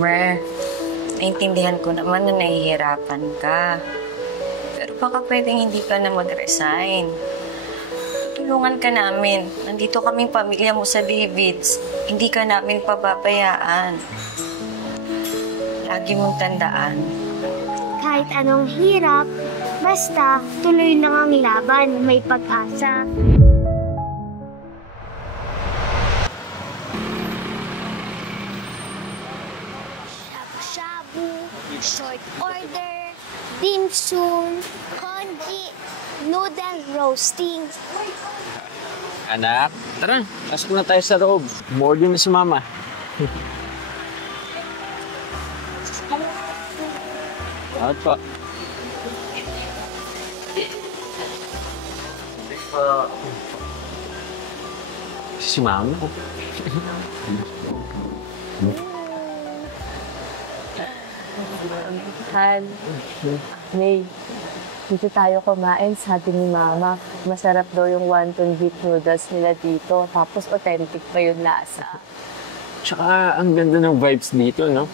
Amber, naintindihan ko naman na nahihirapan ka. Pero baka pwedeng hindi ka na mag-resign. Tutulungan ka namin. Nandito kaming pamilya mo sa Davids. Hindi ka namin pababayaan. Lagi mong tandaan. Kahit anong hirap, basta tuloy lang ang laban, may pag-asa. Shabu-shabu, short order, dim sum, congee, noodle roasting. Anak, tara, pasok na tayo sa loob. Umorder na si Mama. At po. Si Mama? Han, May, dito tayo kumain, sabi ni Mama. Masarap daw yung wonton beef noodles nila dito. Tapos authentic pa yung lasa. Tsaka ang ganda ng vibes dito, no?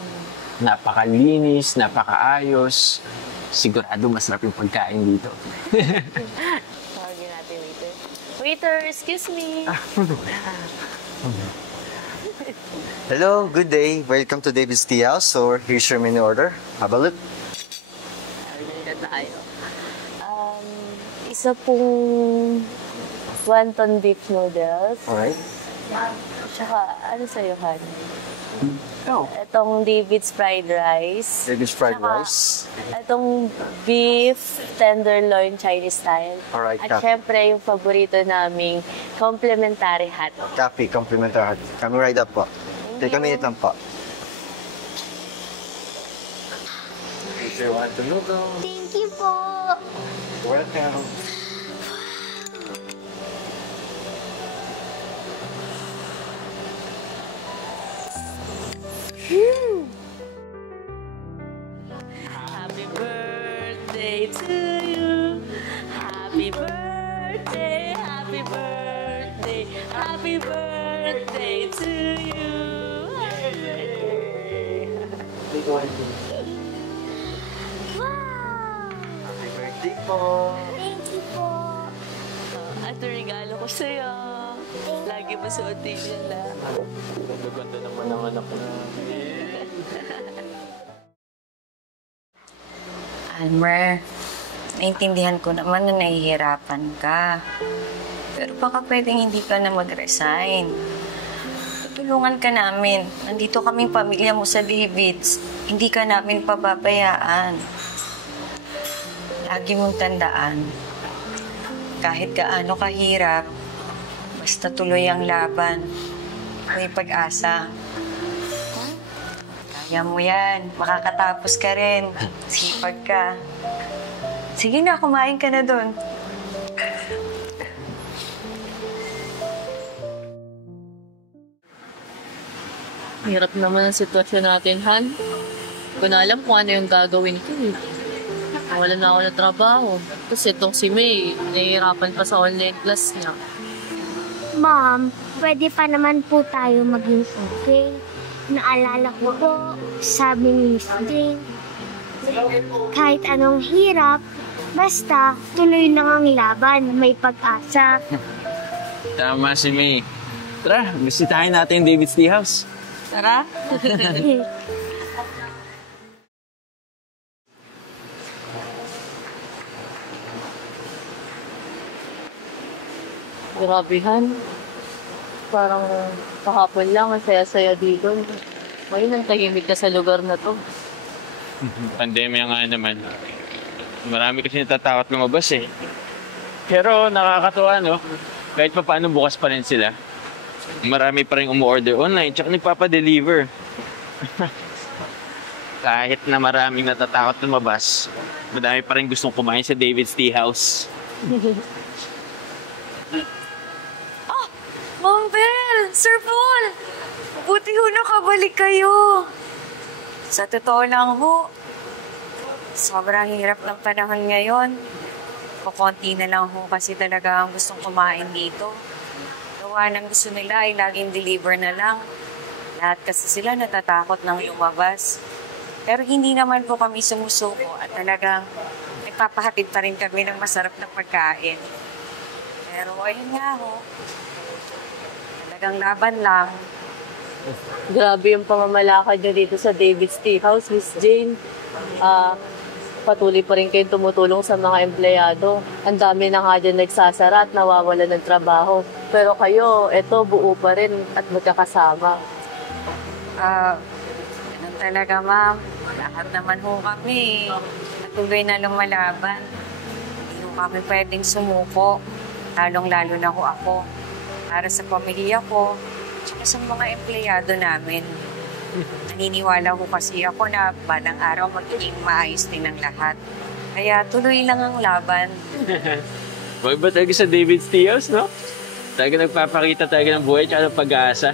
Napakalinis, napakaayos. Sigurado masarap yung pagkain dito. Tawagin natin waiter. Waiter, excuse me. Hello, good day. Welcome to David's Tea House. So, here's your menu order. Have a look. Order na tayo. Isa pong wonton beef noodles. Alright. Tsaka, ano sa'yo, Han? Oh. Itong David's fried rice. David's fried Tsaka, rice. Itong beef tenderloin Chinese style. Alright, At copy. syempre, yung paborito naming complimentary hotdog. Copy, complimentary. Coming right up po. Take a minute lang po. If you want to noodle, Thank you po. welcome. Happy birthday to you. Happy birthday, happy birthday, happy birthday to you. Wow! Happy birthday po. Thank you po. Ito regalo ko sa'yo. Lagi mo suotin yan lang. Ganda-ganda naman ang anak na. Amber, naintindihan ko naman na nahihirapan ka. Pero baka pwedeng hindi ka na mag-resign. Tutulungan ka namin. Nandito kaming pamilya mo sa Davids. Hindi ka namin pababayaan. Lagi mong tandaan. Kahit gaano kahirap, basta tuloy ang laban. May pag-asa. Kaya mo yan. Makakatapos ka rin. Sipag ka. Sige na, kumain ka na doon. Hirap naman ang sitwasyon natin, Han. Hindi ko na alam kung ano yung gagawin ko. Wala na ako ng trabaho. Tapos itong si May, nahihirapan pa sa online class niya. Mom, pwede pa naman po tayo maging okay. Naalala ko po, sabi ni Miss Jane, kahit anong hirap, basta tuloy lang ang laban, may pag-asa. Tama si May. Tara, bisitahin natin yung David's Tea House. Tara. Grabe, Han. Parang kahapon lang, ang saya-saya dito. Ngayon, ang tahimik ka sa lugar na to. Pandemya nga naman. Marami kasi natatakot lumabas eh. Pero nakakatuwa, no? Kahit pa paano bukas pa rin sila. Marami pa rin umu-order online, tsaka nagpapadeliver. Kahit na maraming natatakot lumabas, madami pa rin gustong kumain sa David's Tea House. Ma'am Belle! Sir Paul! Buti ho nakabalik kayo. Sa totoo lang ho, sobrang hirap ng panahon ngayon. Kukunti na lang ho kasi talaga ang gustong kumain dito. Gawa ng gusto nila ay laging deliver na lang. Lahat kasi sila natatakot ng lumabas. Pero hindi naman po kami sumusuko at talagang nagpapahatid pa rin kami ng masarap na pagkain. Pero ayun nga ho, talagang laban lang. Grabe yung pamamalakad niyo dito sa David's Tea House, Miss Jane. Patuloy pa rin kayong tumutulong sa mga empleyado. Ang dami na nga dyan nagsasara at nawawala ng trabaho. Pero kayo, eto, buo pa rin at magkakasama. Ganun talaga, ma'am. Lahat naman ho kami. Patuloy na lumalaban. Hindi ho kami pwedeng sumuko. Lalong-lalo na ho ako. Para sa pamilya ko, at sa mga empleyado namin. Naniniwala ko kasi ako na balang araw magiging maayos din ang lahat. Kaya tuloy lang ang laban. Wag ba talaga sa David's Tea House, no? Talaga nagpapakita talaga ng buhay at ng pag-asa.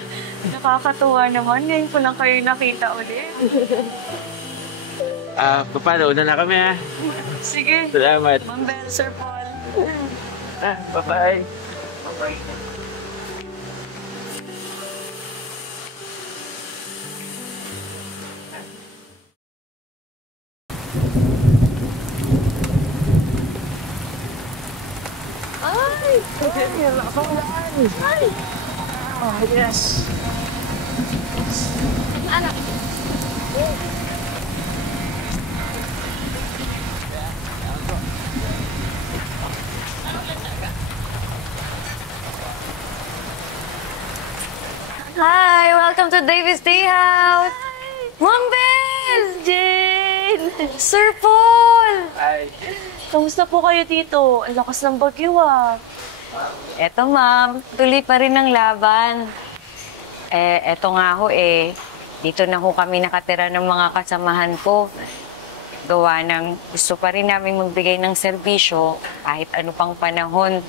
Nakakatuwa naman. Ngayon ko lang kayo nakita ulit. Paano? Una na kami, ha? Sige. Salamat. Ma'am Bel, Sir Paul. Bye-bye. Yes. Hi! Welcome to David's Tea House! Ma'am Bel! Jane! Sir Paul! Hi. Kamusta po kayo dito? Ang lakas ng bagyo, ah. Eto ma'am, tuloy pa rin ang laban. Eto nga ho dito na ho kami nakatira ng mga kasamahan ko. Gawa ng gusto pa rin namin magbigay ng serbisyo kahit ano pang panahon.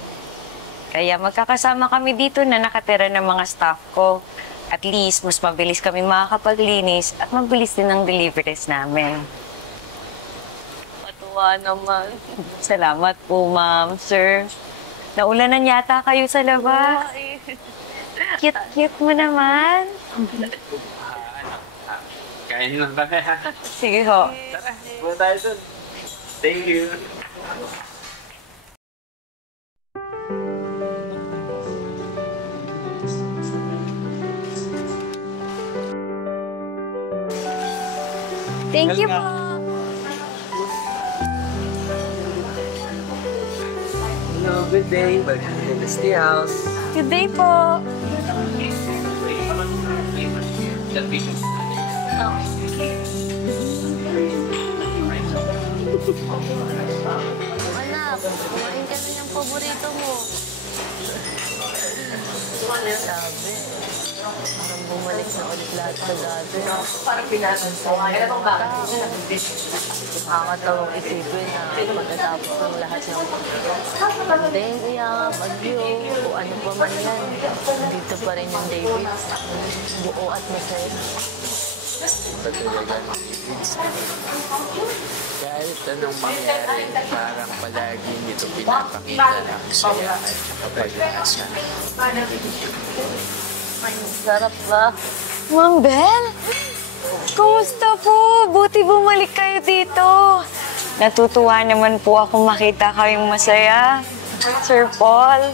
Kaya magkakasama kami dito na nakatira ng mga staff ko. At least, mas mabilis kami makakapaglinis at mabilis din ang deliveries namin. Matuwa naman. Salamat po, ma'am, sir. Naulanan yata kayo sa labas. Cute-cute mo naman. Kain lang kami, ha? Sige ho. Tara, punta tayo dun. Thank you. Thank you po. Hello, good day. Welcome to David's Tea House. Good day po. Anak, kumain ka na yung paborito mo. Sabi, parang bumalik na ulit lahat sa dati. Parang nakakatawang isipin na pagkatapos ng lahat ng pandemya, bagyo, o ano pa man yan. Dito pa rin yung David. Buo at masaya. Patulagan ng David's. Kahit anong mangyari, parang palagi nito pinapakita ang saya at kapag-asa. Sarap ba? Ma'am Bel, kumusta po? Buti bumalik kayo dito. Natutuwa naman po ako makita kayong masaya. Sir Paul.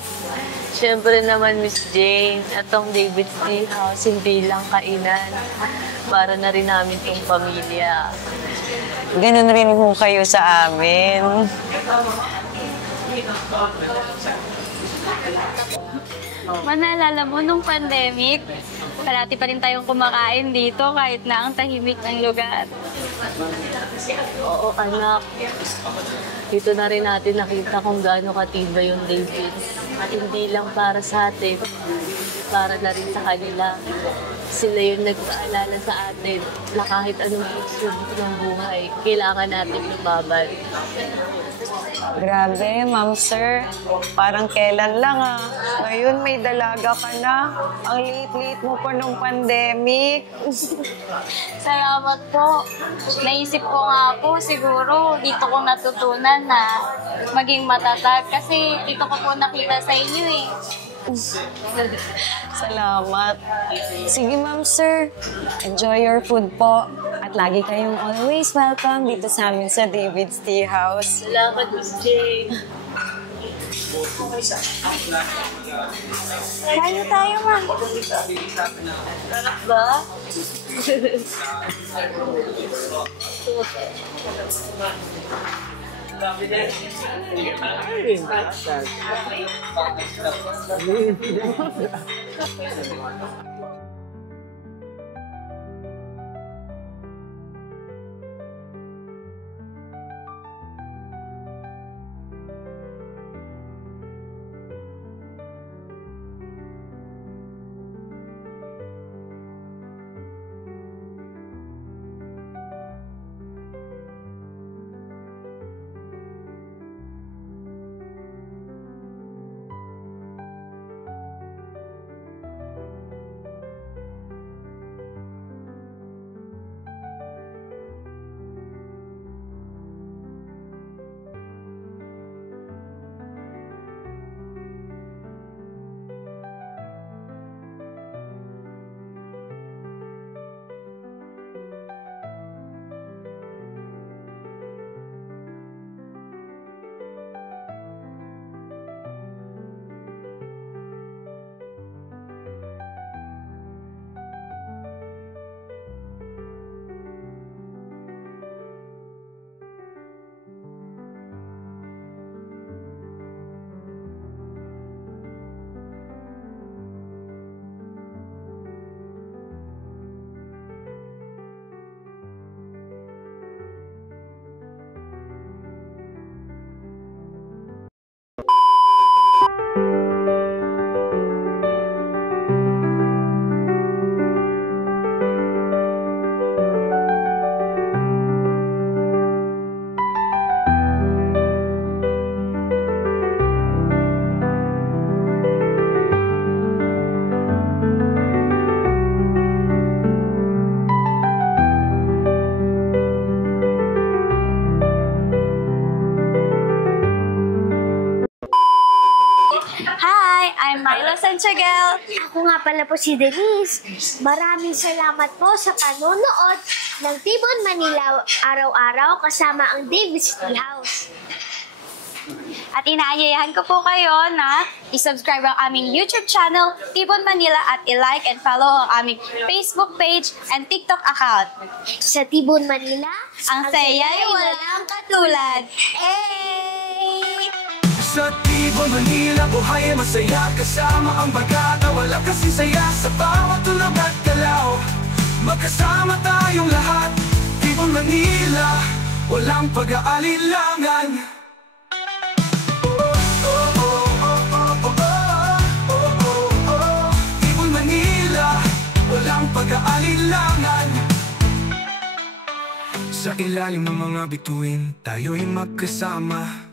Siyempre naman, Miss Jane, atong David's Tea House, hindi lang kainan. Para na rin namin tong pamilya. Ganun rin po kayo sa amin. Manalala mo nung pandemic, parati pa rin tayong kumakain dito kahit na ang tahimik ng lugar. Oo, anak. Dito na rin natin nakita kung gaano katibay yung David. At hindi lang para sa atin, para na rin sa kanila. Sila yung nagpaalala sa atin na kahit anong pagsubok ng buhay, kailangan natin lumaban. Grabe, ma'am sir. Parang kailan lang Ngayon may dalaga ka na. Ang liit-liit mo pa nung pandemic. Salamat po. Naisip ko nga po, siguro dito ko natutunan na maging matatag kasi dito ko po nakita sa inyo eh. Salamat. Sige, ma'am, sir. Enjoy your food po. At lagi kayong always welcome dito sa amin sa David's Tea House. Salamat, Miss Jane. Kain na tayo, ma'am. Sarap ba? I'm Milo Santiago. Ako nga pala po si Denise. Maraming salamat po sa panonood ng Tibon Manila araw-araw kasama ang David's Tea House. At inaanyayahan ko po kayo na i-subscribe ang aming YouTube channel, Tibon Manila, at i-like and follow ang aming Facebook page and TikTok account. Sa Tibon Manila, Ang saya'y walang katulad. Hey! Sa Tibon Manila, buhay ay masaya kasama ang bagata. Wala kasi saya sa bawat tulog at galaw. Magkasama tayong lahat. Tibon Manila, walang pag-aalilangan. Tibon Manila, walang pag-aalilangan. Sa ilalim ng mga bituin, tayo'y magkasama.